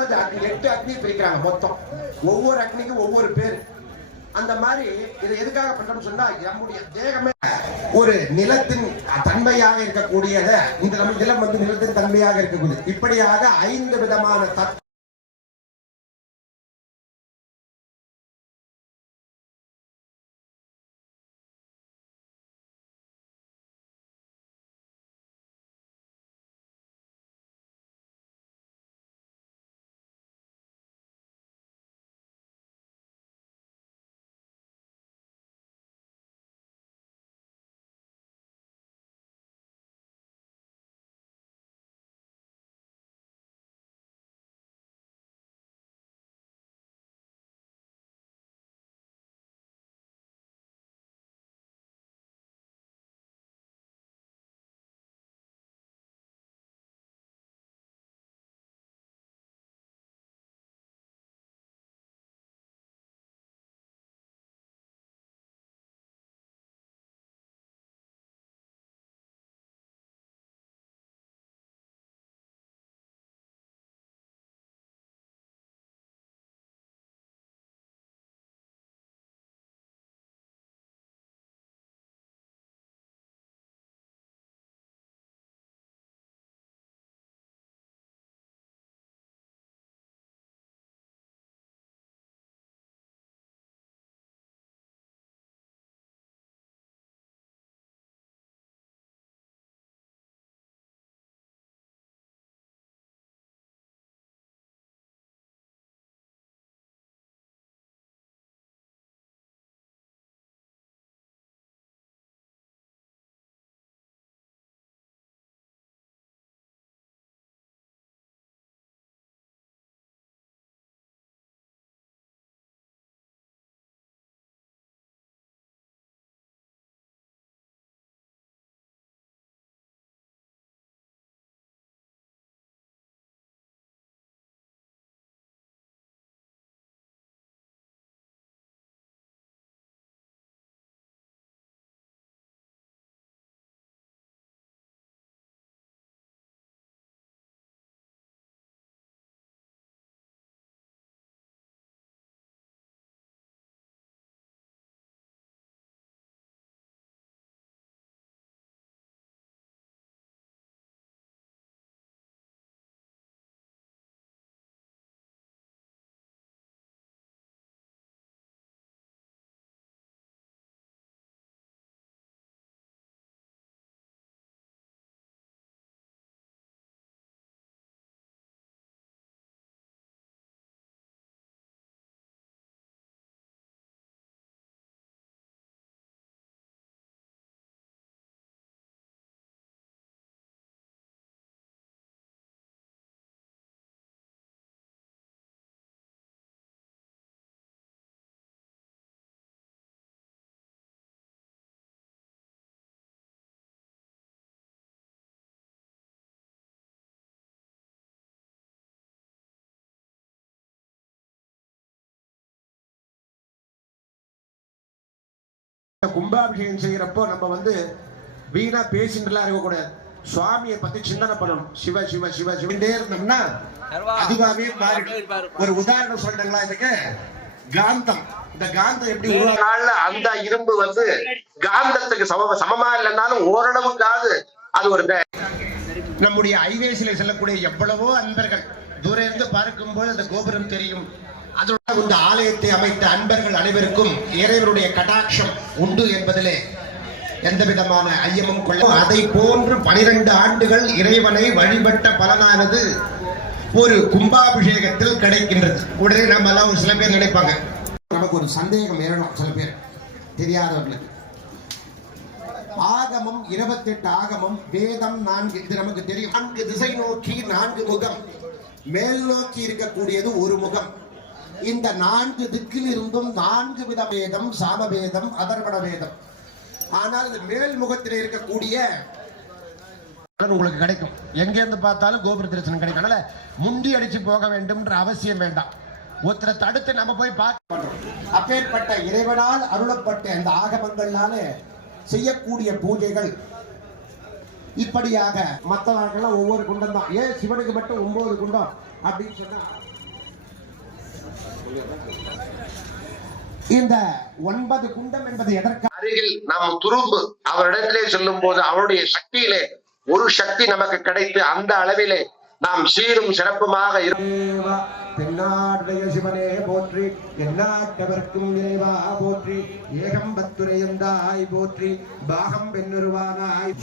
எட்டு அக்னி பிரிக்கிறாங்க மொத்தம். ஒவ்வொரு அக்னிக்கும் ஒவ்வொரு பேர். அந்த மாதிரி இது எதுக்காக பண்றோம்னு சொன்னா நம்முடைய தேகமே ஒரு நிலத்தின் தன்மையாக இருக்கக்கூடியத இந்த நம்ம நிலம் வந்து நிலத்தின் தன்மையாக இருக்கக்கூடியது. இப்படியாக ஐந்து விதமான தத் கும்பாபிஷேகம் செய்யறப்போ நம்ம வந்து வீணா பேசிட்டுலாம் இருக்கக்கூடாது சுவாமியை பத்தி சிந்தனை பண்ணணும். சிவ சிவ சிவ சிவண்டே இருந்தோம்னா அதுவாகவே மாறிடும் ஒரு உதாரணம் சொல்றீங்களா இதுக்கு காந்தம். இந்த காந்தம் எப்படி நாள்ல அந்த இரும்பு வந்து காந்தத்துக்கு சம சமமா இல்லைன்னாலும் ஓரளவுக்காவது அது ஒரு நம்முடைய ஐவேசில செல்லக்கூடிய எவ்வளவோ அன்பர்கள் தூர இருந்து பார்க்கும்போது அந்த கோபுரம் தெரியும். அதோட இந்த ஆலயத்தை அமைத்த அன்பர்கள் அனைவருக்கும் இறைவனுடைய கடாட்சம் உண்டு என்பதிலே எந்த விதமான ஐயமும் கொள்ள அதை போன்று பனிரெண்டு ஆண்டுகள் இறைவனை வழிபட்ட பலனானது ஒரு கும்பாபிஷேகத்தில் கிடைக்கின்றது. உடனே நம்ம எல்லாம் ஒரு சில பேர் நினைப்பாங்க. நமக்கு ஒரு சந்தேகம் ஏறணும் சில பேர். தெரியாதவர்களுக்கு. ஆகமம் இருபத்தெட்டு ஆகமம் வேதம் நான்கு இது நமக்கு தெரியும். நான்கு திசை நோக்கி நான்கு முகம். மேல் நோக்கி இருக்கக்கூடியது ஒரு முகம். இந்த நான்கு திக்கில் இருந்தும் நான்கு வித வேதம் சாமவேதம் அதர்வண வேதம் ஆனால் மேல் முகத்தில் இருக்கக்கூடிய உங்களுக்கு கிடைக்கும். எங்க இருந்து பார்த்தாலும் கோபுர தரிசனம் கிடைக்கும். அதனால முண்டி அடிச்சு போக வேண்டும்ன்ற அவசியம் வேண்டாம். ஒருத்தரை தடுத்து நம்ம போய் பார்க்க பண்றோம். அப்பேற்பட்ட இறைவனால் அருளப்பட்ட அந்த ஆகமங்கள்னால செய்யக்கூடிய பூஜைகள் இப்படியாக மற்றவர்கள்லாம் ஒவ்வொரு குண்டம் தான். ஏன் சிவனுக்கு மட்டும் ஒன்பது குண்டம் அப்படின்னு சொன்னா இந்த ஒன்பது குண்டம் என்பது எதற்கு அருகில் நாம் துரும்பு அவரிடத்திலே சொல்லும் போது அவருடைய சக்தியிலே ஒரு சக்தி நமக்கு கிடைத்து அந்த அளவிலே நாம் சீரும் சிறப்புமாக தென்னாடுடைய சிவனே போற்றி எந்நாட்டவர்க்கும் இறைவா போற்றி ஏகம்பத்துரையந்தாய் போற்றி பாகம் பெண்ணுருவானாய்.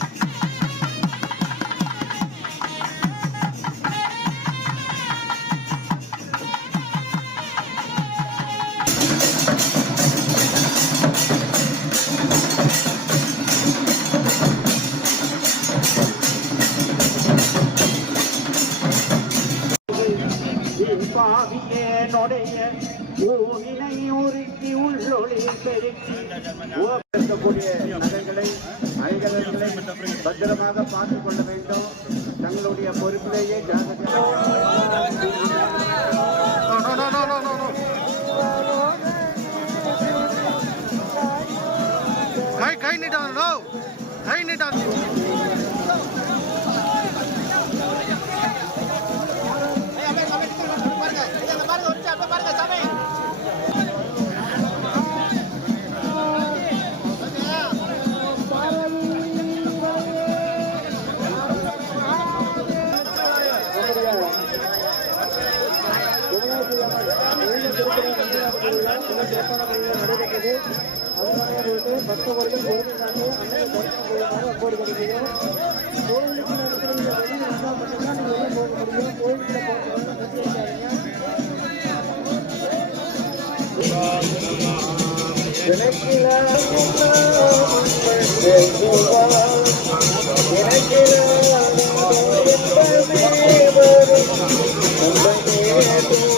ஊவினை உருக்கி உள்ளொளி பெருக்கி இருக்கக்கூடிய நகைகளை ஐகவர்களை பத்திரமாக பார்த்துக் கொள்ள வேண்டும். தங்களுடைய பொறுப்பிலேயே கை கை நீட்டாங்க கை நீட்டாங்க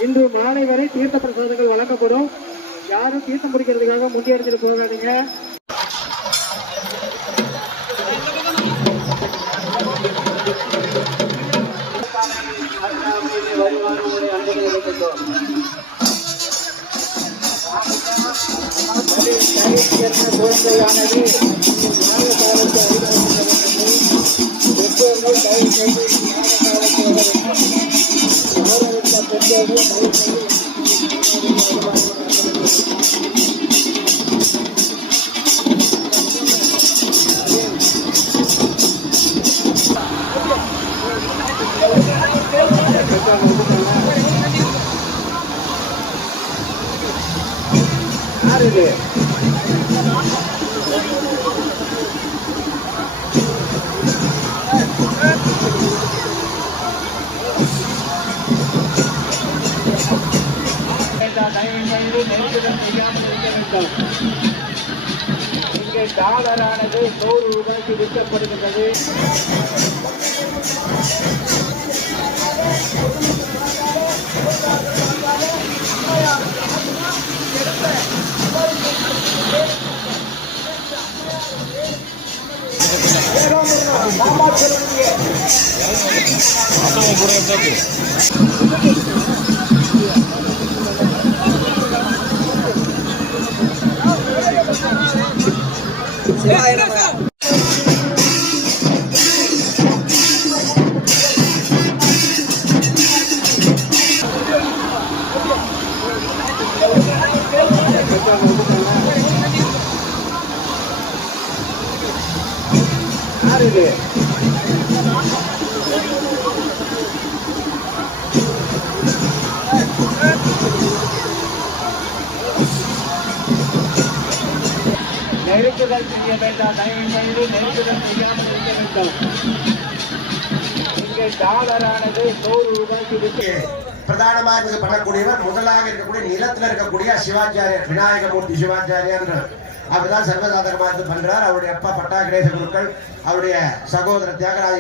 இன்று மாலை வரை தீர்த்த பிரசாதங்கள் வழங்கப்படும். யாரும் தீர்த்தம் குடிக்கிறதுக்காக முண்டியடிச்சிட்டு போகாதீங்க. குழந்தையானது யார் இது இங்கே டாலரானது நூறு ரூபாய்க்கு விற்கப்படுகின்றது. Saturday. செய்யாமல் வேண்டும் இங்கே டாலரானது நூறு ரூபாய்க்கு பிரதானமாக இருந்து பண்ணக்கூடியவர் முதலாக இருக்கக்கூடிய நிலத்தில் இருக்கக்கூடிய சிவாச்சாரியர் விநாயகமூர்த்தி சிவாச்சாரியர் அவர்தான் சர்வசாதகமாக இருந்து பண்றார். அவருடைய அப்பா பட்டாகிரேச குருக்கள் அவருடைய சகோதர தியாகராஜ